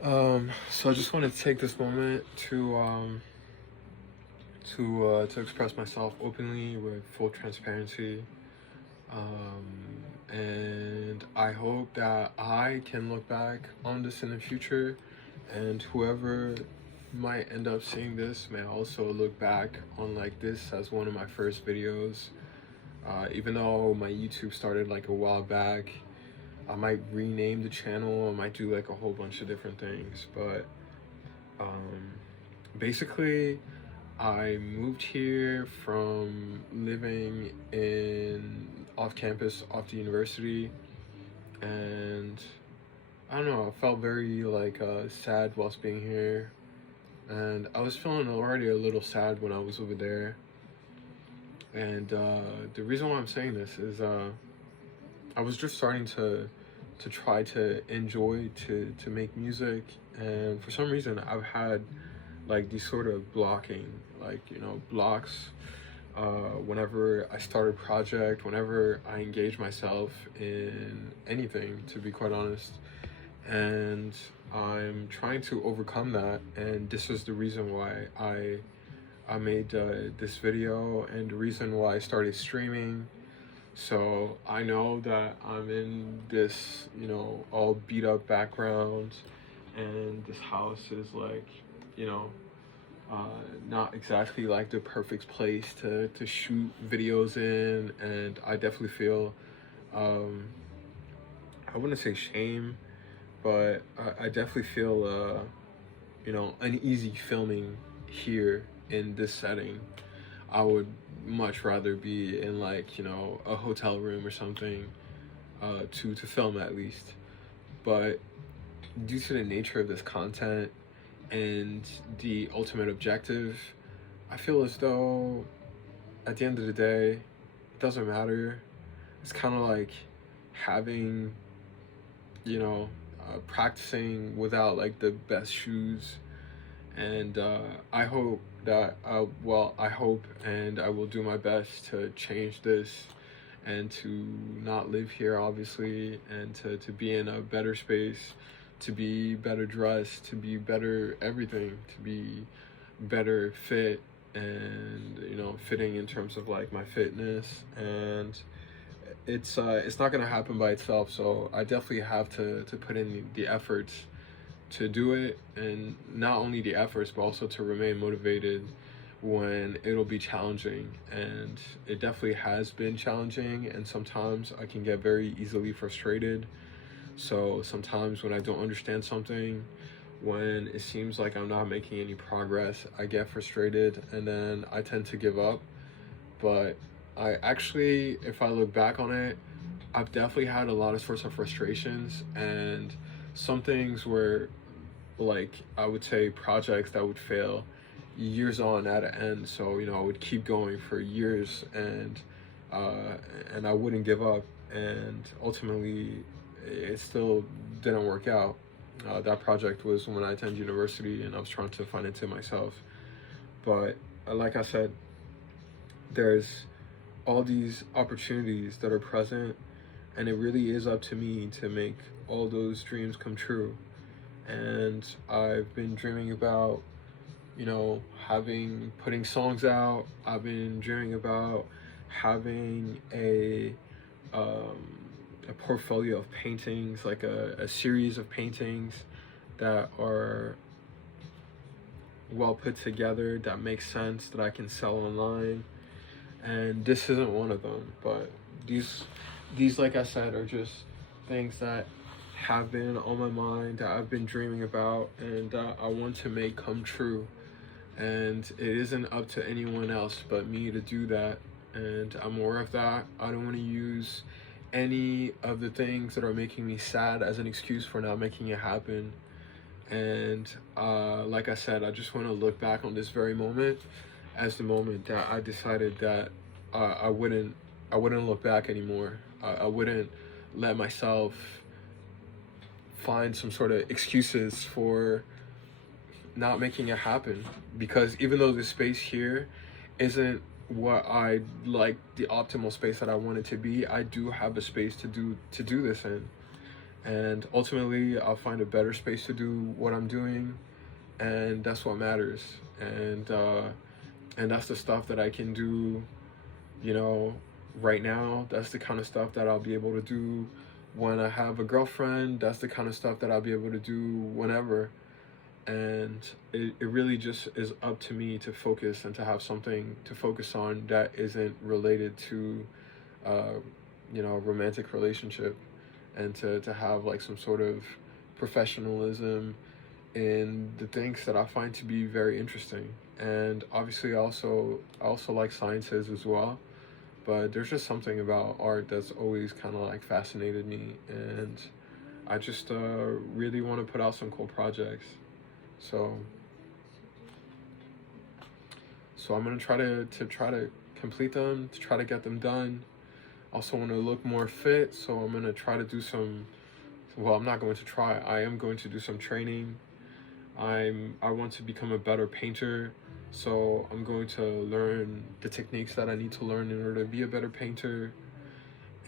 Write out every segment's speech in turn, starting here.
So I just want to take this moment to express myself openly with full transparency. And I hope that I can look back on this in the future, and whoever might end up seeing this may also look back on like this as one of my first videos. Even though my YouTube started like a while back, I might rename the channel. I might do like a whole bunch of different things, but um, basically, I moved here from living in off campus, off the university, and I don't know. I felt very like sad whilst being here, and I was feeling already a little sad when I was over there. And the reason why I'm saying this is I was just starting to try to enjoy to make music, and for some reason I've had like these sort of blocking, like, blocks whenever I start a project, whenever I engage myself in anything, to be quite honest. And I'm trying to overcome that, and this is the reason why I made this video, and the reason why I started streaming. So I know that I'm in this, all beat up background, and this house is like, you know, not exactly like the perfect place to shoot videos in. And I definitely feel, um, I wouldn't say shame, but I definitely feel, uneasy filming here in this setting. I would much rather be in like, a hotel room or something, to film at least. But due to the nature of this content and the ultimate objective, I feel as though at the end of the day, it doesn't matter. It's kind of like having, practicing without like the best shoes. And I hope that, I hope and I will do my best to change this, and to not live here, obviously, and to be in a better space, to be better dressed, to be better everything, to be better fit, and, fitting in terms of like my fitness. And it's not gonna happen by itself, so I definitely have to put in the efforts to do it, and not only the efforts but also to remain motivated when it'll be challenging. And it definitely has been challenging, and sometimes I can get very easily frustrated. So sometimes when I don't understand something, when it seems like I'm not making any progress, I get frustrated, and then I tend to give up. But I actually, if I look back on it, I've definitely had a lot of sorts of frustrations, and some things were like, I would say, projects that would fail years on at an end. So, I would keep going for years, uh, and I wouldn't give up. And ultimately, it still didn't work out. That project was when I attended university, and I was trying to finance it myself. But like I said, there's all these opportunities that are present, and it really is up to me to make all those dreams come true. And I've been dreaming about, putting songs out. I've been dreaming about having a portfolio of paintings, like a series of paintings that are well put together, that make sense, that I can sell online. And this isn't one of them, but these, like I said, are just things that have been on my mind, that I've been dreaming about, and that I want to make come true. And it isn't up to anyone else but me to do that, and I'm aware of that. I don't want to use any of the things that are making me sad as an excuse for not making it happen. And like I said, I just want to look back on this very moment as the moment that I decided that I wouldn't look back anymore. I wouldn't let myself find some sort of excuses for not making it happen. Because even though the space here isn't what I like, the optimal space that I want it to be, I do have a space to do this in. and ultimately I'll find a better space to do what I'm doing, and that's what matters. And that's the stuff that I can do, you know, right now. That's the kind of stuff that I'll be able to do when I have a girlfriend. That's the kind of stuff that I'll be able to do whenever. And it really just is up to me to focus and to have something to focus on that isn't related to, uh, a romantic relationship, and to have like some sort of professionalism in the things that I find to be very interesting. And obviously I also like sciences as well, but there's just something about art that's always kind of like fascinated me, and I just really want to put out some cool projects. So I'm gonna try to complete them, to try to get them done. Also want to look more fit, so I'm gonna try to do some. Well, I'm not going to try. I am going to do some training. I want to become a better painter, so I'm going to learn the techniques that I need to learn in order to be a better painter.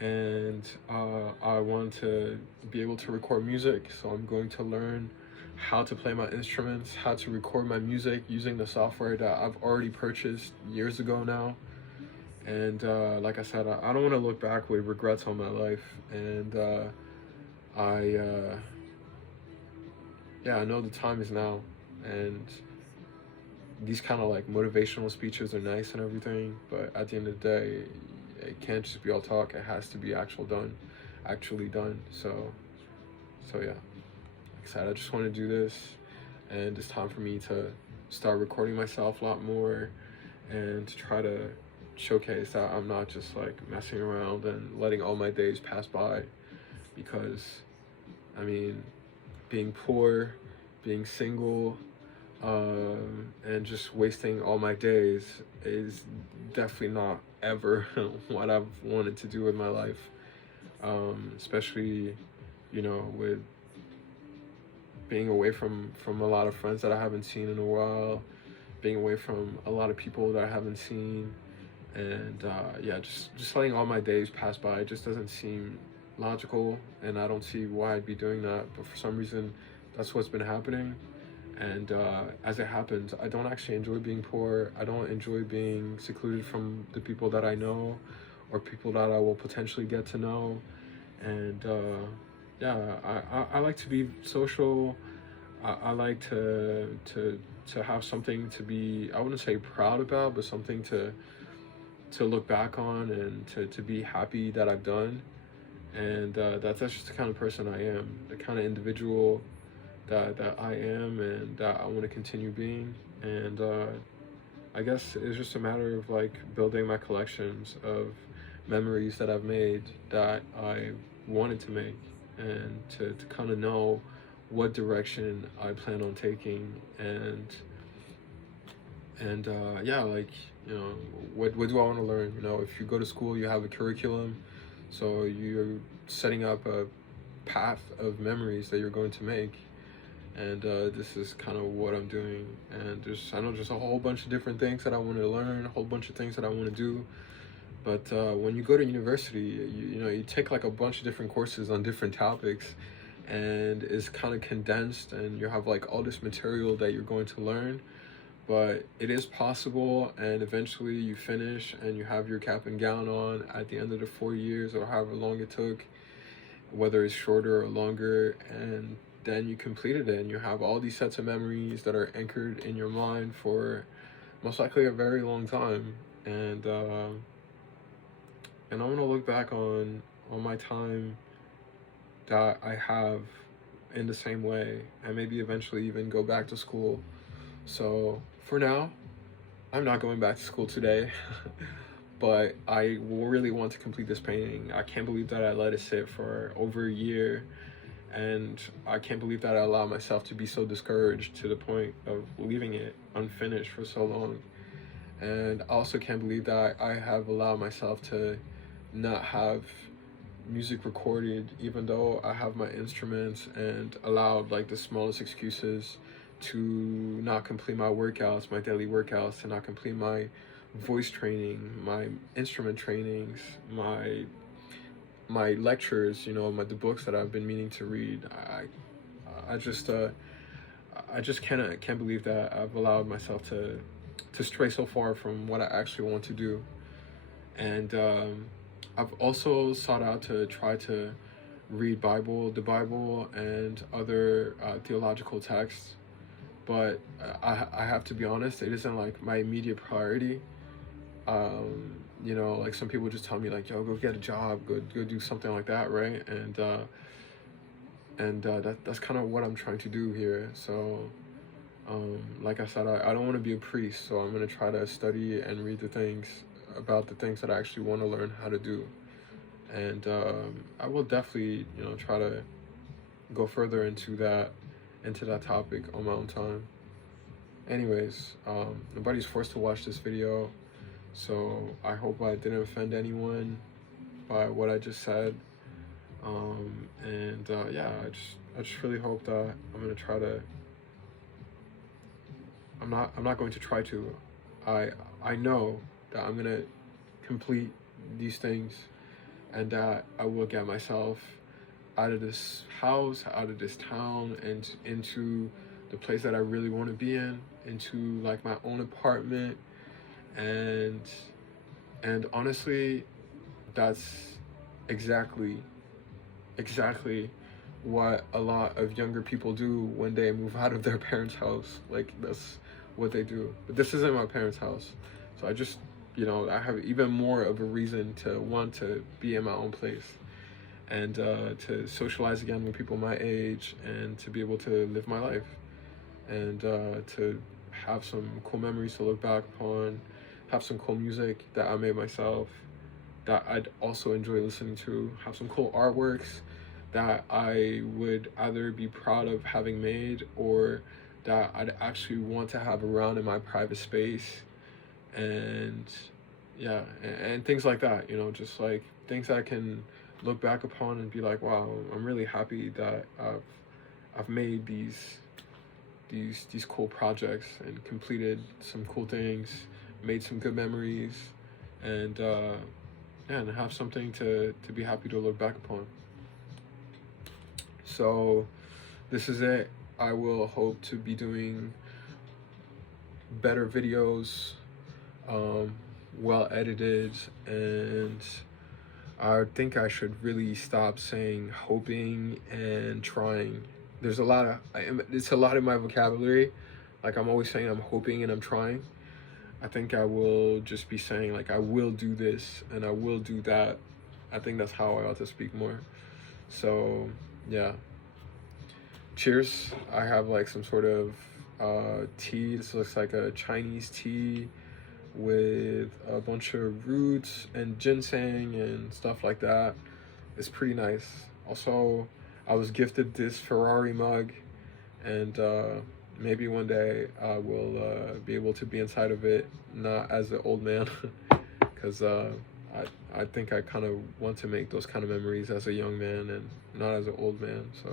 And I want to be able to record music, so I'm going to learn how to play my instruments, how to record my music using the software that I've already purchased years ago now. And like I said, I don't want to look back with regrets on my life. And I yeah, I know the time is now, and these kind of like motivational speeches are nice and everything, but at the end of the day, it can't just be all talk. It has to be actually done. So yeah, like I said, I just want to do this, and it's time for me to start recording myself a lot more, and to try to showcase that I'm not just like messing around and letting all my days pass by, because I mean, being poor, being single, and just wasting all my days is definitely not ever what I've wanted to do with my life. Especially, with being away from a lot of friends that I haven't seen in a while, being away from a lot of people that I haven't seen, and yeah, just letting all my days pass by just doesn't seem logical, and I don't see why I'd be doing that. But for some reason, that's what's been happening. And as it happens, I don't actually enjoy being poor. I don't enjoy being secluded from the people that I know, or people that I will potentially get to know. And yeah, I like to be social. I like to have something to be, I wouldn't say proud about, but something to look back on, and to be happy that I've done. And that's just the kind of person I am, the kind of individual that I am, and that I want to continue being. And I guess it's just a matter of like building my collections of memories that I've made that I wanted to make, and to kind of know what direction I plan on taking. And yeah, like, what do I want to learn? If you go to school, you have a curriculum, so you're setting up a path of memories that you're going to make. And this is kind of what I'm doing. And I know there's a whole bunch of different things that I want to learn, a whole bunch of things that I want to do. But when you go to university, you take like a bunch of different courses on different topics, and it's kind of condensed, and you have like all this material that you're going to learn. But it is possible, and eventually you finish and you have your cap and gown on at the end of the 4 years, or however long it took, whether it's shorter or longer, and then you completed it, and you have all these sets of memories that are anchored in your mind for most likely a very long time. And I want to look back on my time that I have in the same way, and maybe eventually even go back to school. So for now, I'm not going back to school today, but I really want to complete this painting. I can't believe that I let it sit for over a year, and I can't believe that I allowed myself to be so discouraged to the point of leaving it unfinished for so long. And I also can't believe that I have allowed myself to not have music recorded, even though I have my instruments, and allowed like the smallest excuses to not complete my workouts, my daily workouts, to not complete my voice training, my instrument trainings, my my lectures, you know, the books that I've been meaning to read. I just can't believe that I've allowed myself to stray so far from what I actually want to do. And I've also sought out to try to read the Bible and other theological texts, but I have to be honest, it isn't like my immediate priority. You know, like some people just tell me like, yo, go get a job, go do something like that, right? And that's kind of what I'm trying to do here. So like I said, I don't want to be a priest, so I'm going to try to study and read the things about the things that I actually want to learn how to do. And I will definitely, you know, try to go further into that topic on my own time. Anyways, nobody's forced to watch this video, so I hope I didn't offend anyone by what I just said. Yeah, I just really hope that I'm gonna try to. I'm not going to try to. I know that I'm gonna complete these things, and that I will get myself out of this house, out of this town, and into the place that I really want to be in, into like my own apartment. And honestly, that's exactly what a lot of younger people do when they move out of their parents' house. Like, that's what they do. But this isn't my parents' house, so I just, you know, I have even more of a reason to want to be in my own place, and to socialize again with people my age, and to be able to live my life, and to have some cool memories to look back upon, have some cool music that I made myself that I'd also enjoy listening to, have some cool artworks that I would either be proud of having made, or that I'd actually want to have around in my private space. And yeah, and things like that, you know, just like things I can look back upon and be like, wow, I'm really happy that I've made these cool projects and completed some cool things, made some good memories, and yeah, and have something to be happy to look back upon. So this is it. I will hope to be doing better videos, well edited, and I think I should really stop saying hoping and trying. It's a lot in my vocabulary. Like, I'm always saying I'm hoping and I'm trying. I think I will just be saying like, I will do this and I will do that. I think that's how I ought to speak more. So yeah, cheers. I have like some sort of tea. This looks like a Chinese tea with a bunch of roots and ginseng and stuff like that. It's pretty nice. Also, I was gifted this Ferrari mug, and maybe one day I will be able to be inside of it, not as an old man, because I think I kind of want to make those kind of memories as a young man and not as an old man. So